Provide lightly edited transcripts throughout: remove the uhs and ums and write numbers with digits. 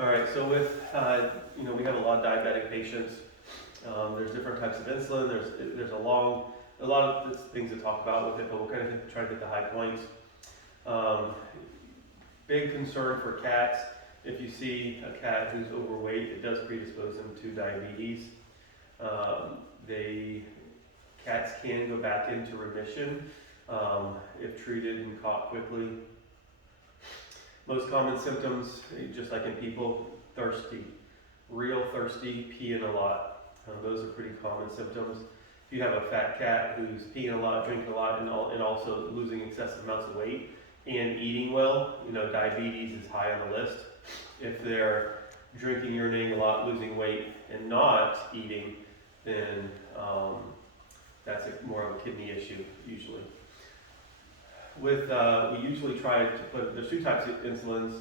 All right, so with, we have a lot of diabetic patients. There's different types of insulin. There's a lot of things to talk about with it, but we're kind of trying to get the high points. Um, Big concern for cats. If you see a cat who's overweight, it does predispose them to diabetes. Cats can go back into remission if treated and caught quickly. Most common symptoms, just like in people, thirsty, real thirsty, peeing a lot. Those are pretty common symptoms. If you have a fat cat who's peeing a lot, drinking a lot, and also losing excessive amounts of weight and eating well, diabetes is high on the list. If they're drinking, urinating a lot, losing weight, and not eating, then that's more of a kidney issue usually. We usually try to put, there's two types of insulins,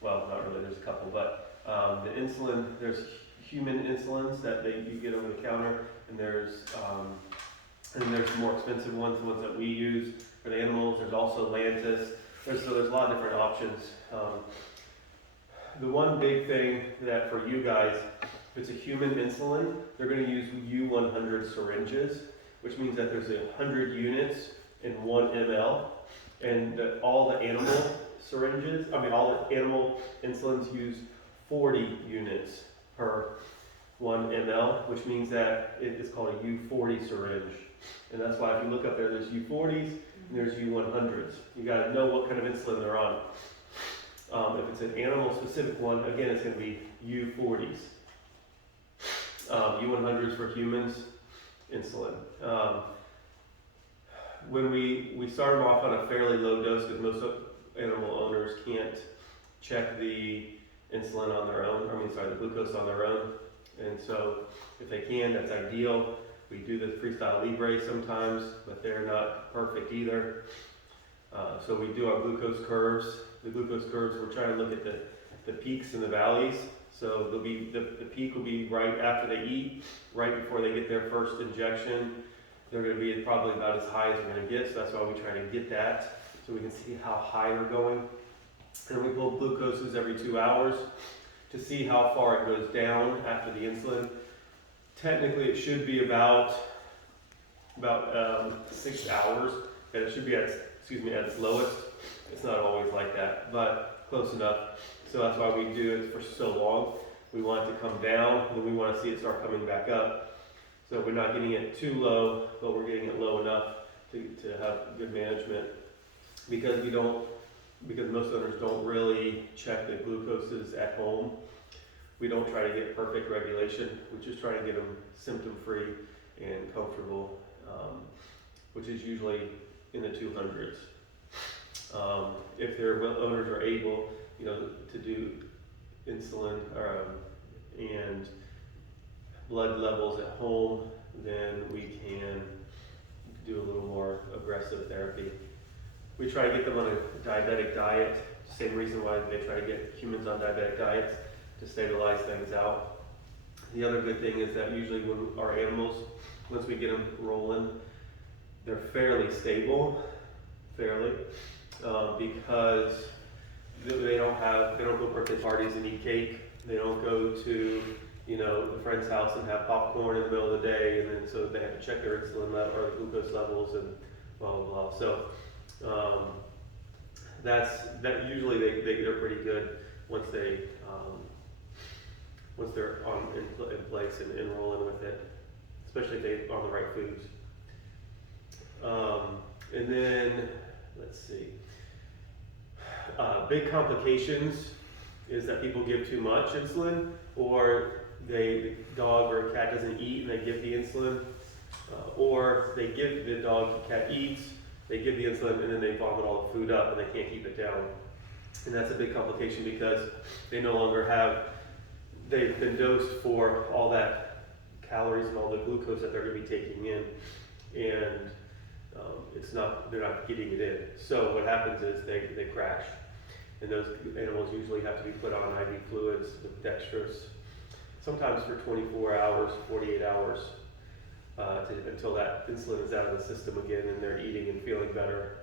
well, not really, there's a couple, but the insulin, there's human insulins that you get over the counter, and there's more expensive ones, the ones that we use for the animals. There's also Lantus. There's a lot of different options. The one big thing that for you guys, if it's a human insulin, they're going to use U100 syringes, which means that there's 100 units in 1 ml, and all the animal insulins use 40 units per 1 ml, which means that it is called a U40 syringe. And that's why if you look up there's U40s and there's U100s. You got to know what kind of insulin they're on. If it's an animal specific one, again, it's going to be U40s. U100s for humans, insulin. When we start them off on a fairly low dose, because most animal owners can't check the insulin on their own, the glucose on their own. And so if they can, that's ideal. We do the Freestyle Libre sometimes, but they're not perfect either. So we do our glucose curves. The glucose curves, we're trying to look at the peaks and the valleys. So the peak will be right after they eat, right before they get their first injection. They're going to be probably about as high as we're going to get, so that's why we try to get that, so we can see how high they're going. And we pull glucoses every 2 hours to see how far it goes down after the insulin. Technically, it should be about 6 hours, and it should be at its lowest. It's not always like that, but close enough. So that's why we do it for so long. We want it to come down, and we want to see it start coming back up. So we're not getting it too low, but we're getting it low enough to have good management. Because most owners don't really check the glucoses at home. We don't try to get perfect regulation. We just try to get them symptom-free and comfortable, which is usually in the 200s. If their owners are able, to do insulin and blood levels at home, then we can do a little more aggressive therapy. We try to get them on a diabetic diet, same reason why they try to get humans on diabetic diets, to stabilize things out. The other good thing is that usually when our animals, once we get them rolling, they're fairly stable, because they don't go to birthday parties and eat cake. They don't go to a friend's house and have popcorn in the middle of the day, and then so they have to check their insulin level or glucose levels and blah blah blah. So that usually they're pretty good once they're in place and rolling with it, especially if they're on the right foods. And then let's see, big complications is that people give too much insulin, or the dog or cat doesn't eat and they give the insulin, or they give the dog, cat eats, they give the insulin, and then they vomit all the food up and they can't keep it down. And that's a big complication because they no longer they've been dosed for all that calories and all the glucose that they're going to be taking in, and they're not getting it in. So what happens is they crash, and those animals usually have to be put on IV fluids with dextrose, sometimes for 24 hours, 48 hours, until that insulin is out of the system again and they're eating and feeling better.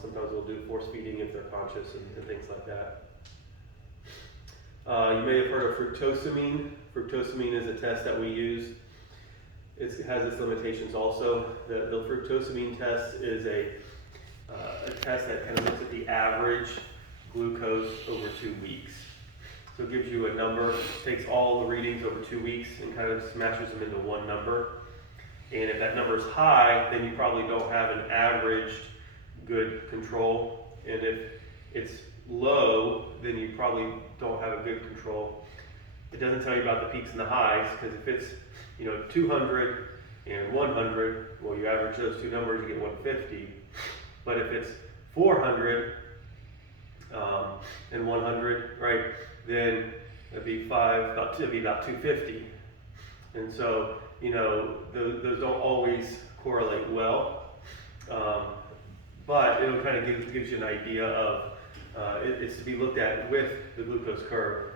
Sometimes we'll do force feeding if they're conscious and things like that. You may have heard of fructosamine. Fructosamine is a test that we use. It has its limitations also. The fructosamine test is a test that kind of looks at the average glucose over 2 weeks. So it gives you a number, takes all the readings over 2 weeks and kind of smashes them into one number. And if that number is high, then you probably don't have an averaged good control. And if it's low, then you probably don't have a good control. It doesn't tell you about the peaks and the highs, because if it's 200 and 100, well, you average those two numbers, you get 150. But if it's 400 and 100, right, then it'd be about 250. And so, those don't always correlate well. But it'll kind of gives you an idea of, it's to be looked at with the glucose curve.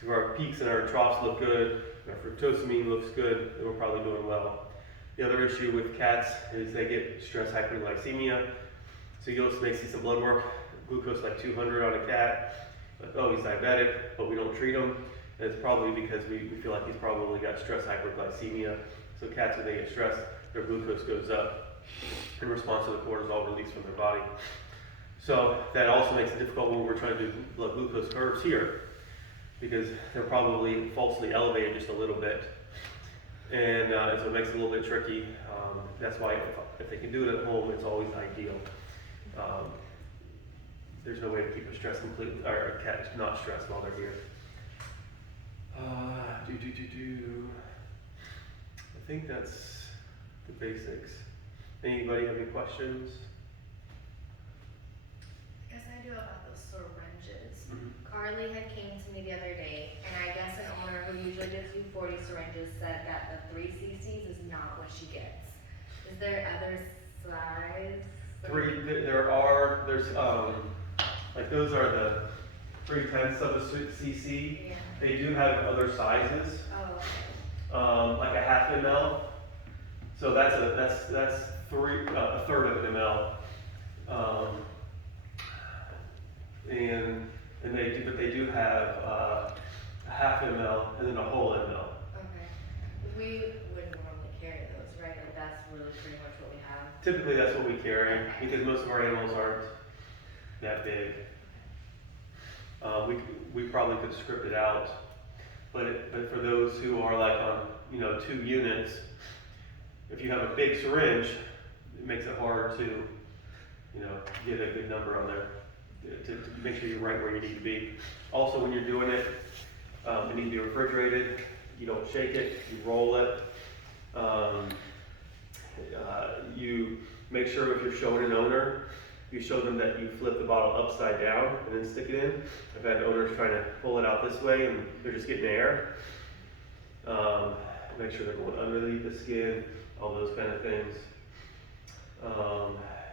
So if our peaks and our troughs look good, our fructosamine looks good, then we're probably doing well. The other issue with cats is they get stress hyperglycemia. So may see some blood work, glucose like 200 on a cat, like, oh, he's diabetic, but we don't treat him. And it's probably because we feel like he's probably got stress hyperglycemia. So cats, when they get stressed, their glucose goes up in response to the cortisol release from their body. So that also makes it difficult when we're trying to do blood glucose curves here, because they're probably falsely elevated just a little bit. And so it makes it a little bit tricky. That's why if they can do it at home, it's always ideal. There's no way to keep a cat not stressed while they're here. I think that's the basics. Anybody have any questions? I guess I do about those syringes. Mm-hmm. Carly had came to me the other day, and I guess an owner who usually gives you 40 syringes said that the 3 cc's is not what she gets. Is there other size? There's like those are the 3/10 of a cc. Yeah. They do have other sizes, Oh, okay. like a half ml. So that's a third of an ml. But they do have a half ml and then a whole ml. Okay. We wouldn't normally carry those, right? Like that's really pretty much what we have. Typically that's what we carry because most of our animals aren't that big. We probably could script it out, but for those who are like on 2 units, if you have a big syringe, it makes it hard to get a good number on there to make sure you're right where you need to be. Also, when you're doing it, it needs to be refrigerated. You don't shake it, you roll it. You make sure if you're showing an owner, you show them that you flip the bottle upside down and then stick it in. I've had owners trying to pull it out this way and they're just getting air. Make sure they're going underneath the skin, all those kind of things.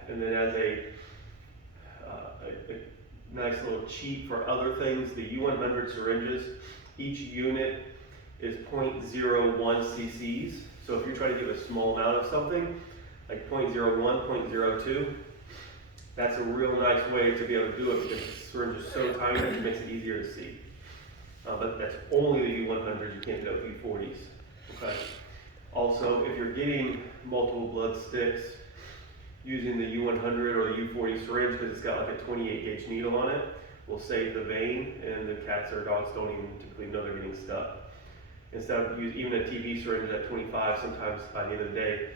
And then as a nice little cheat for other things, the U100 syringes, each unit is 0.01 cc's. So if you're trying to give a small amount of something, like 0.01, 0.02, that's a real nice way to be able to do it because the syringe is so tiny it makes it easier to see. But that's only the U100s, you can't go U40s. Okay. Also, if you're getting multiple blood sticks using the U100 or the U40 syringe because it's got like a 28 gauge needle on it, will save the vein, and the cats or dogs don't even typically know they're getting stuck. Instead of even a TB syringe at 25, sometimes by the end of the day,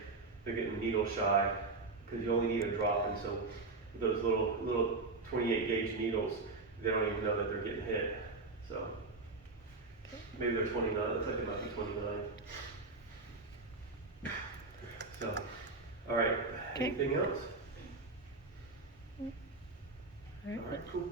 they're getting needle shy because you only need a drop, and so those little 28 gauge needles, they don't even know that they're getting hit. So maybe they're 29. Looks like it might be 29. So, all right. Okay. Anything else? All right. All right. Cool.